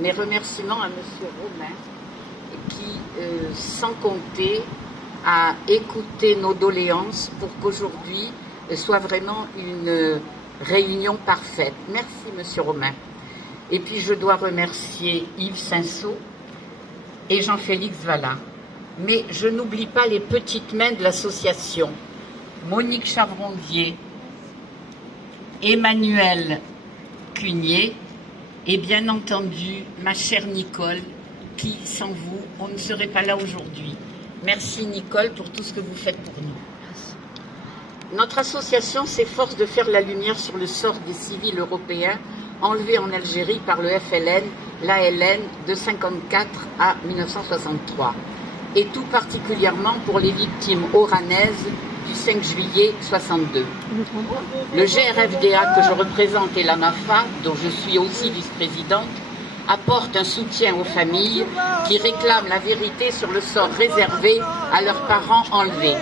mes remerciements à M. Romain qui, sans compter, a écouté nos doléances pour qu'aujourd'hui soit vraiment une réunion parfaite. Merci M. Romain. Et puis je dois remercier Yves Cinceau et Jean-Félix Vallat. Mais je n'oublie pas les petites mains de l'association. Monique Chavrondier, Emmanuel Cugnier et bien entendu ma chère Nicole qui, sans vous, on ne serait pas là aujourd'hui. Merci Nicole pour tout ce que vous faites pour nous. Notre association s'efforce de faire la lumière sur le sort des civils européens enlevés en Algérie par le FLN, l'ALN de 1954 à 1963 et tout particulièrement pour les victimes oranaises du 5 juillet 62. Le GRFDA que je représente et la MAFA, dont je suis aussi vice-présidente, apporte un soutien aux familles qui réclament la vérité sur le sort réservé à leurs parents enlevés.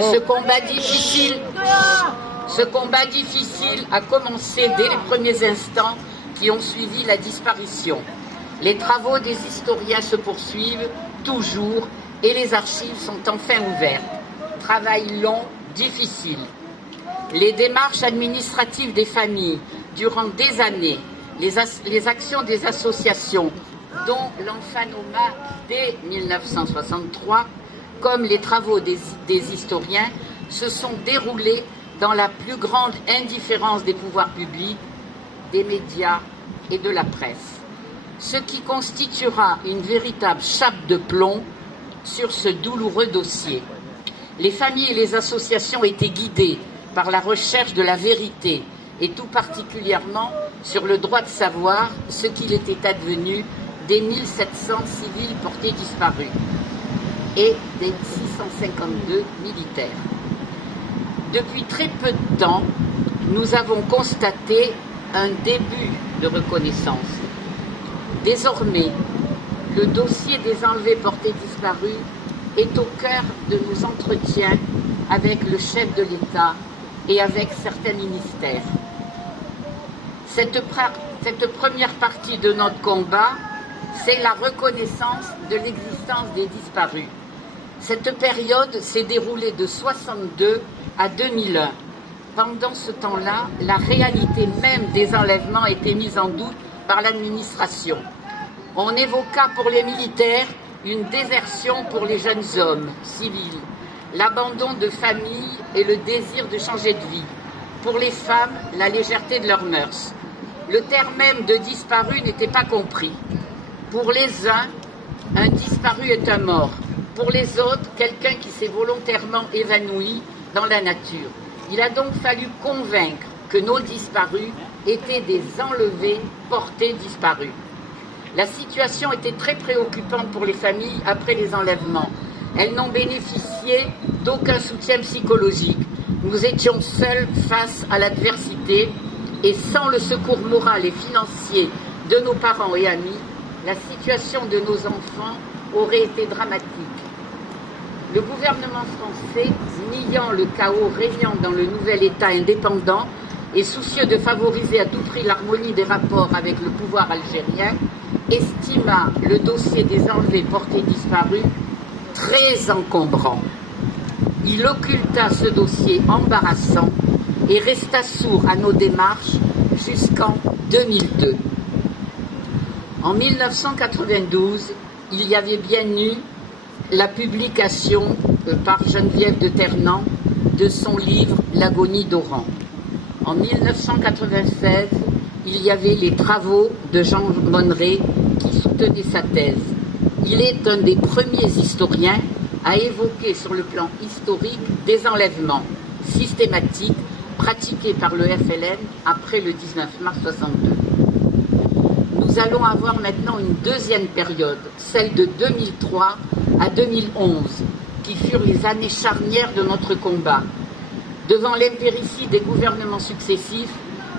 Ce combat difficile a commencé dès les premiers instants qui ont suivi la disparition. Les travaux des historiens se poursuivent toujours et les archives sont enfin ouvertes. Travail long, difficile. Les démarches administratives des familles durant des années, les actions des associations, dont l'Enfanoma dès 1963, comme les travaux des historiens, se sont déroulés dans la plus grande indifférence des pouvoirs publics, des médias et de la presse. Ce qui constituera une véritable chape de plomb sur ce douloureux dossier. Les familles et les associations étaient guidées par la recherche de la vérité et tout particulièrement sur le droit de savoir ce qu'il était advenu des 1700 civils portés disparus et des 652 militaires. Depuis très peu de temps, nous avons constaté un début de reconnaissance. Désormais, le dossier des enlevés portés disparus est au cœur de nos entretiens avec le chef de l'État et avec certains ministères. Cette première partie de notre combat, c'est la reconnaissance de l'existence des disparus. Cette période s'est déroulée de 1962 à 2001. Pendant ce temps-là, la réalité même des enlèvements était mise en doute par l'administration. On évoqua pour les militaires une désertion pour les jeunes hommes civils, l'abandon de famille et le désir de changer de vie. Pour les femmes, la légèreté de leurs mœurs. Le terme même de disparu n'était pas compris. Pour les uns, un disparu est un mort. Pour les autres, quelqu'un qui s'est volontairement évanoui dans la nature. Il a donc fallu convaincre que nos disparus étaient des enlevés portés disparus. La situation était très préoccupante pour les familles après les enlèvements. Elles n'ont bénéficié d'aucun soutien psychologique. Nous étions seuls face à l'adversité et sans le secours moral et financier de nos parents et amis, la situation de nos enfants aurait été dramatique. Le gouvernement français, niant le chaos régnant dans le nouvel État indépendant et soucieux de favoriser à tout prix l'harmonie des rapports avec le pouvoir algérien, estima le dossier des enlevés portés disparus très encombrant. Il occulta ce dossier embarrassant et resta sourd à nos démarches jusqu'en 2002. En 1992, il y avait bien eu la publication par Geneviève de Ternant de son livre « L'agonie d'Oran ». En 1996, il y avait les travaux de Jean Monneret qui soutenaient sa thèse. Il est un des premiers historiens à évoquer sur le plan historique des enlèvements systématiques pratiqués par le FLN après le 19 mars 62. Nous allons avoir maintenant une deuxième période, celle de 2003 à 2011, qui furent les années charnières de notre combat. Devant l'impéritie des gouvernements successifs,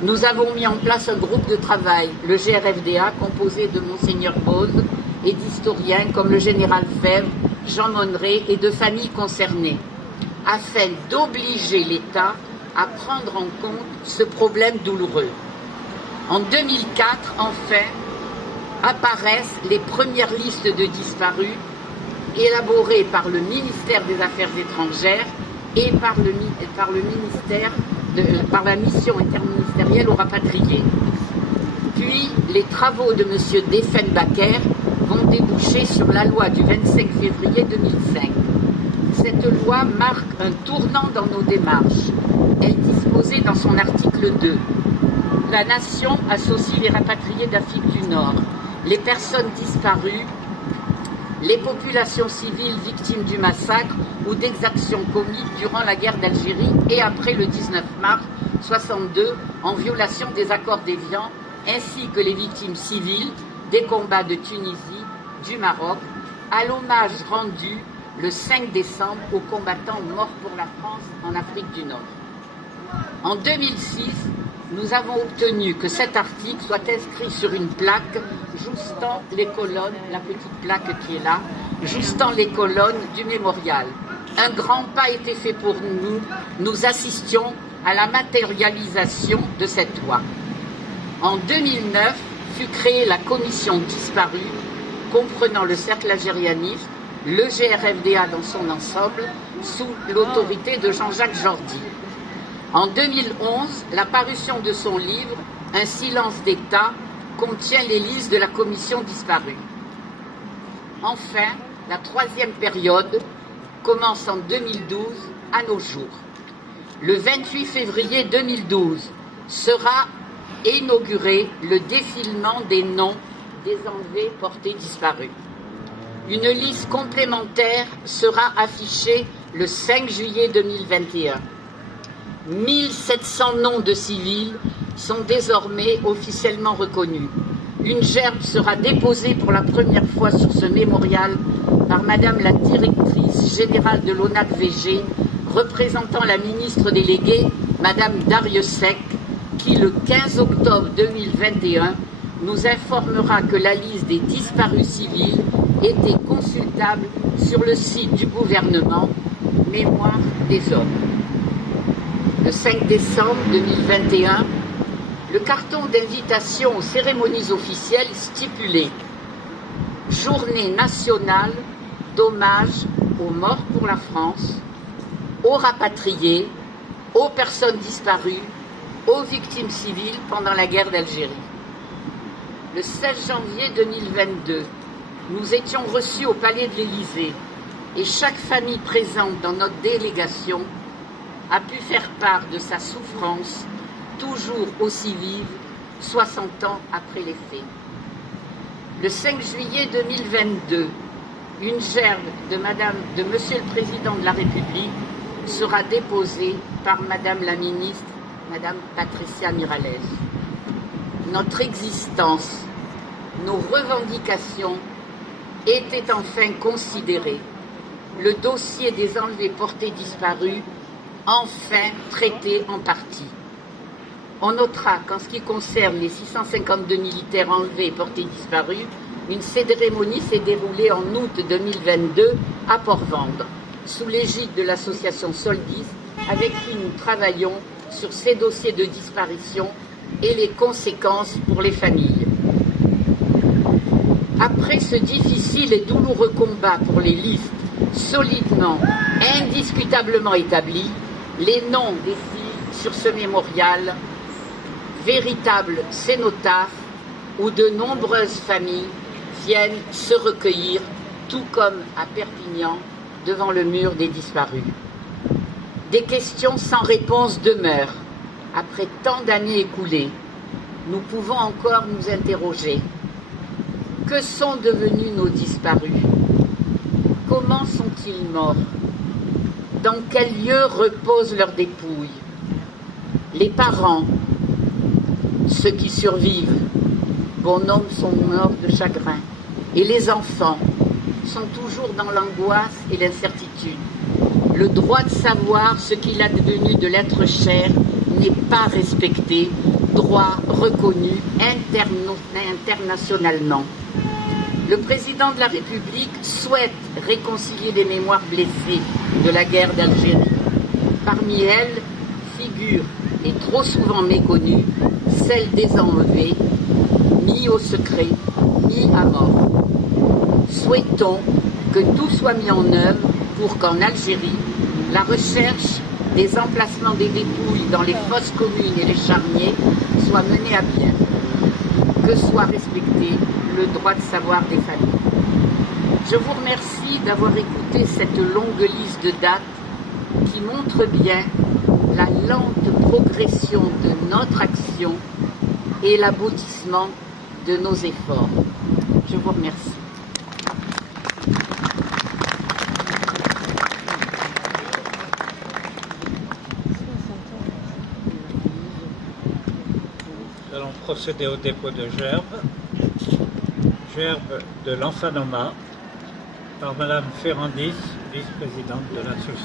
nous avons mis en place un groupe de travail, le GRFDA, composé de Monseigneur Bose et d'historiens comme le général Fèvre, Jean Monneret et de familles concernées, afin d'obliger l'État à prendre en compte ce problème douloureux. En 2004, enfin, apparaissent les premières listes de disparus élaborées par le ministère des Affaires étrangères et par la mission interministérielle aux rapatriés. Puis, les travaux de M. Diefenbaker vont déboucher sur la loi du 25 février 2005. Cette loi marque un tournant dans nos démarches. Elle disposait dans son article 2: la nation associe les rapatriés d'Afrique du Nord, les personnes disparues, les populations civiles victimes du massacre ou d'exactions commises durant la guerre d'Algérie et après le 19 mars 1962 en violation des accords d'Évian, ainsi que les victimes civiles des combats de Tunisie, du Maroc, à l'hommage rendu le 5 décembre aux combattants morts pour la France en Afrique du Nord. En 2006, nous avons obtenu que cet article soit inscrit sur une plaque joustant les colonnes, la petite plaque qui est là, joustant les colonnes du mémorial. Un grand pas a été fait pour nous. Nous assistions à la matérialisation de cette loi. En 2009 fut créée la commission disparue, comprenant le cercle algérianiste, le GRFDA dans son ensemble, sous l'autorité de Jean-Jacques Jordi. En 2011, la parution de son livre « Un silence d'État » contient les listes de la commission disparue. Enfin, la troisième période commence en 2012 à nos jours. Le 28 février 2012 sera inauguré le défilement des noms des enlevés portés disparus. Une liste complémentaire sera affichée le 5 juillet 2021. 1700 noms de civils sont désormais officiellement reconnus. Une gerbe sera déposée pour la première fois sur ce mémorial par Madame la directrice générale de l'ONAC-VG, représentant la ministre déléguée, Madame Dariussec, qui le 15 octobre 2021 nous informera que la liste des disparus civils était consultable sur le site du gouvernement Mémoire des hommes. Le 5 décembre 2021, le carton d'invitation aux cérémonies officielles stipulait « Journée nationale d'hommage aux morts pour la France, aux rapatriés, aux personnes disparues, aux victimes civiles pendant la guerre d'Algérie ». Le 16 janvier 2022, nous étions reçus au Palais de l'Élysée et chaque famille présente dans notre délégation a pu faire part de sa souffrance, toujours aussi vive, 60 ans après les faits. Le 5 juillet 2022, une gerbe de Monsieur le Président de la République sera déposée par Madame la Ministre, Madame Patricia Miralles. Notre existence, nos revendications étaient enfin considérées. Le dossier des enlevés portés disparus enfin traité en partie. On notera qu'en ce qui concerne les 652 militaires enlevés et portés disparus, une cérémonie s'est déroulée en août 2022 à Port-Vendre, sous l'égide de l'association Soldis, avec qui nous travaillons sur ces dossiers de disparition et les conséquences pour les familles. Après ce difficile et douloureux combat pour les listes solidement, indiscutablement établies, les noms des filles sur ce mémorial, véritable cénotaphe où de nombreuses familles viennent se recueillir, tout comme à Perpignan, devant le mur des disparus. Des questions sans réponse demeurent. Après tant d'années écoulées, nous pouvons encore nous interroger. Que sont devenus nos disparus? Comment sont-ils morts? Dans quel lieu reposent leurs dépouilles? Les parents, ceux qui survivent, bon nombre sont morts de chagrin. Et les enfants sont toujours dans l'angoisse et l'incertitude. Le droit de savoir ce qu'il a devenu de l'être cher n'est pas respecté, droit reconnu internationalement. Le président de la République souhaite réconcilier les mémoires blessées de la guerre d'Algérie. Parmi elles figurent, et trop souvent méconnues, celles des enlevés, mis au secret, mis mort. Souhaitons que tout soit mis en œuvre pour qu'en Algérie, la recherche des emplacements des dépouilles dans les fosses communes et les charniers soit menée à bien. Que soit respecté le droit de savoir des familles. Je vous remercie d'avoir écouté cette longue liste de dates qui montre bien la lente progression de notre action et l'aboutissement de nos efforts. Je vous remercie. Nous allons procéder au dépôt de gerbes. Gerbe de l'Enfanoma par Madame Ferrandis, vice-présidente de l'association.